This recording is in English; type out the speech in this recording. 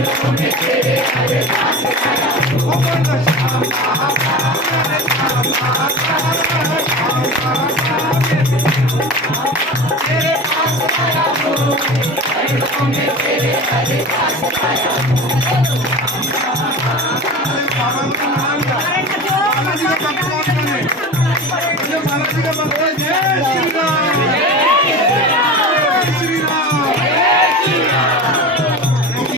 तेरे पास आया हूँ, पैरों में तेरे हरे पास आया हूँ।